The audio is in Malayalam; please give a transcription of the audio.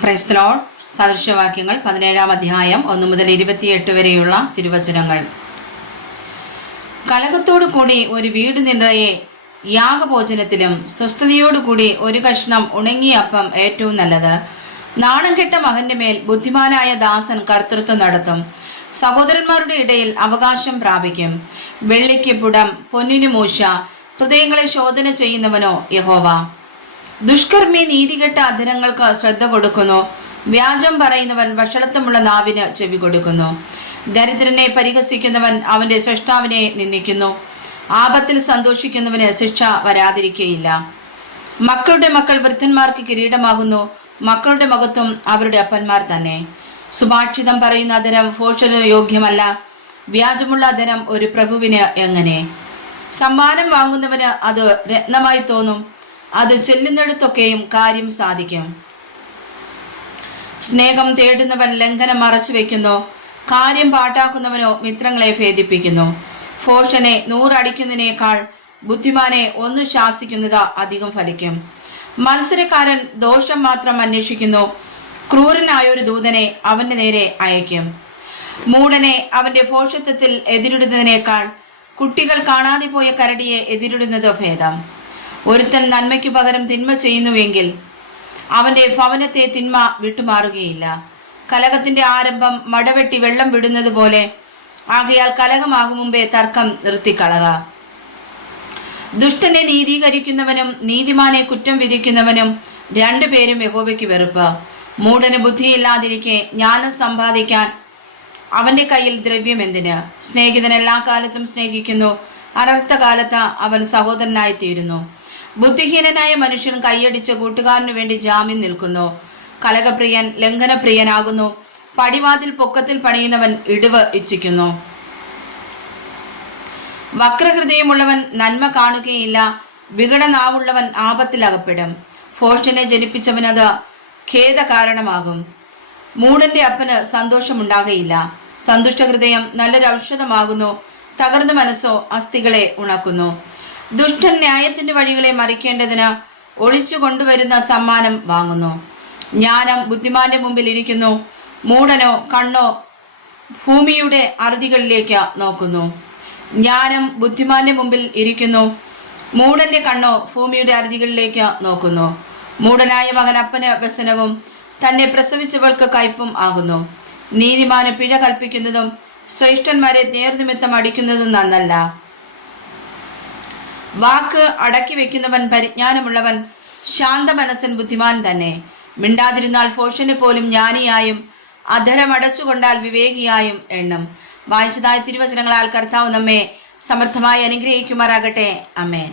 Price the Lord. സദൃശവാക്യങ്ങൾ 17-ാം അധ്യായം 1 മുതൽ 28 വരെയുള്ള തിരുവചനങ്ങൾ. കലകത്തോടു കൂടി ഒരു വീട് നിറയെ യാഗഭോജനത്തിലും സ്വസ്ഥതയോടുകൂടി ഒരു കഷ്ണം ഉണങ്ങിയ അപ്പം ഏറ്റവും നല്ലത്. നാണം കെട്ട മകന്റെ മേൽ ബുദ്ധിമാനായ ദാസൻ കർത്തൃത്വം നടത്തും. സഹോദരന്മാരുടെ ഇടയിൽ അവകാശം പ്രാപിക്കും. വെള്ളിക്ക് പുടം, പൊന്നിന് മൂശ, ഹൃദയങ്ങളെ ശോധന ചെയ്യുന്നവനോ യഹോവ. ദുഷ്കർമ്മി നീതികെട്ട അധരങ്ങൾക്ക് ശ്രദ്ധ കൊടുക്കുന്നു. വ്യാജം പറയുന്നവൻ വഷളത്വമുള്ള നാവിന് ചെവി കൊടുക്കുന്നു. ദരിദ്രനെ പരിഹസിക്കുന്നവൻ അവന്റെ സ്രഷ്ടാവിനെ നിന്ദിക്കുന്നു. ആപത്തിൽ സന്തോഷിക്കുന്നവന് ശിക്ഷ വരാതിരിക്കുകയില്ല. മക്കളുടെ മക്കൾ വൃദ്ധന്മാർക്ക് കിരീടമാകുന്നു. മക്കളുടെ മഹത്വം അവരുടെ അപ്പന്മാർ തന്നെ. സുഭാഷിതം പറയുന്ന അധരം ഭോഷന് യോഗ്യമല്ല. വ്യാജമുള്ള അധരം ഒരു പ്രഭുവിന് എങ്ങനെ? സമ്മാനം വാങ്ങുന്നവന് അത് രത്നമായി തോന്നും. അത് ചെല്ലുന്നിടത്തൊക്കെയും കാര്യം സാധിക്കും. സ്നേഹം തേടുന്നവൻ ലംഘനം മറച്ചു വെക്കുന്നു. കാര്യം പാട്ടാക്കുന്നവനോ മിത്രങ്ങളെ ഭേദിപ്പിക്കുന്നു. ഭോഷനെ 100 അടിക്കുന്നതിനേക്കാൾ ബുദ്ധിമാനെ 1 ശാസിക്കുന്നത് അധികം ഫലിക്കും. മത്സരക്കാരൻ ദോഷം മാത്രം അന്വേഷിക്കുന്നു. ക്രൂരനായ ഒരു ദൂതനെ അവന്റെ നേരെ അയക്കും. മൂഢനെ അവന്റെ ഭോഷത്വത്തിൽ എതിരിടുന്നതിനേക്കാൾ കുട്ടികൾ കാണാതെ പോയ കരടിയെ എതിരിടുന്നത് ഭേദം. ഒരുത്തൻ നന്മയ്ക്കു പകരം തിന്മ ചെയ്യുന്നുവെങ്കിൽ അവന്റെ ഭവനത്തെ തിന്മ വിട്ടുമാറുകയില്ല. കലഹത്തിന്റെ ആരംഭം മടവെട്ടി വെള്ളം വിടുന്നത് പോലെ. ആകയാൽ കലഹമാകും മുമ്പേ തർക്കം നിർത്തിക്കളക. ദുഷ്ടനെ നീതീകരിക്കുന്നവനും നീതിമാനെ കുറ്റം വിധിക്കുന്നവനും 2 പേരും യഹോവയ്ക്ക് വെറുപ്പ്. മൂഢന് ബുദ്ധിയില്ലാതിരിക്കെ ജ്ഞാനം സമ്പാദിക്കാൻ അവന്റെ കയ്യിൽ ദ്രവ്യം എന്തിന്? സ്നേഹിതൻ എല്ലാ കാലത്തും സ്നേഹിക്കുന്നു. അനർത്ഥകാലത്ത് അവൻ സഹോദരനായി തീരുന്നു. ബുദ്ധിഹീനനായ മനുഷ്യൻ കൈയടിച്ച കൂട്ടുകാരനു വേണ്ടി ജാമ്യം നിൽക്കുന്നു. കലഹപ്രിയൻ ലംഘനപ്രിയനാകുന്നു. പടിവാതിൽ പൊക്കത്തിൽ പണിയുന്നവൻ ഇടിവ് ഇച്ഛിക്കുന്നു. വക്രഹൃദയമുള്ളവൻ നന്മ കാണുകയില്ല. വികടനാവുള്ളവൻ ആപത്തിലകപ്പെടും. ഭോഷനെ ജനിപ്പിച്ചവനത് ഖേദ കാരണമാകും. മൂഢന്റെ അപ്പന് സന്തോഷമുണ്ടാകയില്ല. സന്തുഷ്ടഹൃദയം നല്ലൊരു ഔഷധമാകുന്നു. തകർന്ന മനസ്സോ അസ്ഥികളെ ഉണക്കുന്നു. ദുഷ്ടൻ ന്യായത്തിന്റെ വഴികളെ മറിക്കേണ്ടതിന് ഒളിച്ചു കൊണ്ടുവരുന്ന സമ്മാനം വാങ്ങുന്നു. ജ്ഞാനം ബുദ്ധിമാന്റെ മുമ്പിൽ ഇരിക്കുന്നു. മൂഢനോ കണ്ണോ ഭൂമിയുടെ അറുതികളിലേക്ക് നോക്കുന്നു. ജ്ഞാനം ബുദ്ധിമാന്റെ മുമ്പിൽ ഇരിക്കുന്നു. മൂഢന്റെ കണ്ണോ ഭൂമിയുടെ അറുതികളിലേക്ക് നോക്കുന്നു. മൂഢനായ മകൻ അപ്പന് വ്യസനവും തന്നെ പ്രസവിച്ചവൾക്ക് കയ്പും ആകുന്നു. നീതിമാന് പിഴ കൽപ്പിക്കുന്നതും ശ്രേഷ്ഠന്മാരെ നേർനിമിത്തം അടിക്കുന്നതും നന്നല്ല. വാക്ക് അടക്കി വെക്കുന്നവൻ പരിജ്ഞാനമുള്ളവൻ. ശാന്ത മനസ്സൻ ബുദ്ധിമാൻ തന്നെ. മിണ്ടാതിരുന്നാൽ ഭോഷനെ പോലും ജ്ഞാനിയായും അധരമടച്ചുകൊണ്ടാൽ വിവേകിയായും എണ്ണും. വായിച്ചതായ തിരുവചനങ്ങളാൽ കർത്താവ് നമ്മെ സമർത്ഥമായി അനുഗ്രഹിക്കുമാറാകട്ടെ. ആമേൻ.